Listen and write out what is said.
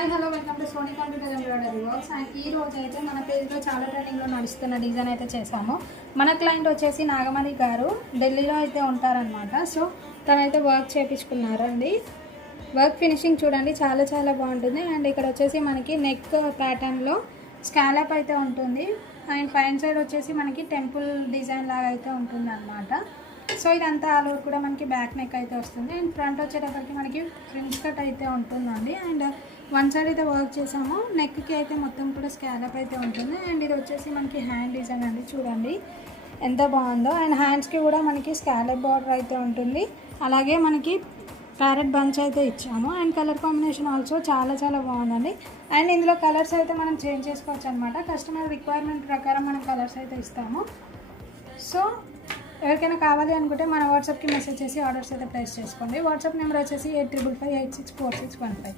Hi hello welcome to Sony computer embroidery works. And ఈ రోజు అయితే మన పేజ్లో చాలా ట్రెండింగ్లో నడుస్తున్న డిజైన్ అయితే చేసాము. మన క్లయింట్ వచ్చేసి నాగమణి గారు ఢిల్లీలో అయితే ఉంటారనమాట. సో తనైతే వర్క్ చేయించుకున్నారండి. వర్క్ ఫినిషింగ్ చూడండి, చాలా చాలా బాగుంటుంది. అండ్ ఇక్కడ వచ్చేసి మనకి నెక్ ప్యాటర్న్లో స్కాలప్ అయితే ఉంటుంది. అండ్ పైన సైడ్ వచ్చేసి మనకి టెంపుల్ డిజైన్ లాగా అయితే ఉంటుంది అనమాట. సో ఇదంతా ఆల్ ఓవర్ కూడా మనకి బ్యాక్ నెక్ అయితే వస్తుంది. అండ్ ఫ్రంట్ వచ్చేటప్పటికి మనకి ఫ్రిన్స్ కట్ అయితే ఉంటుందండి. అండ్ వన్ సైడ్ అయితే వర్క్ చేసాము, నెక్కి అయితే మొత్తం కూడా స్కాలప్ అయితే ఉంటుంది. అండ్ ఇది వచ్చేసి మనకి హ్యాండ్ డిజైన్ అండి, చూడండి ఎంత బాగుందో. అండ్ హ్యాండ్స్కి కూడా మనకి స్కాలప్ బార్డర్ అయితే ఉంటుంది. అలాగే మనకి ప్యారెట్ బంచ్ అయితే ఇచ్చాము. అండ్ కలర్ కాంబినేషన్ ఆల్సో చాలా చాలా బాగుందండి. అండ్ ఇందులో కలర్స్ అయితే మనం చేంజ్ చేసుకోవచ్చు అనమాట. కస్టమర్ రిక్వైర్మెంట్ ప్రకారం మనం కలర్స్ అయితే ఇస్తాము. సో ఎవరికైనా కావాలి అనుకుంటే మన వాట్సాప్కి మెసేజ్ చేసి ఆర్డర్స్ అయితే ప్లేస్ చేసుకోండి. వాట్సాప్ నెంబర్ వచ్చేసి 8555864615.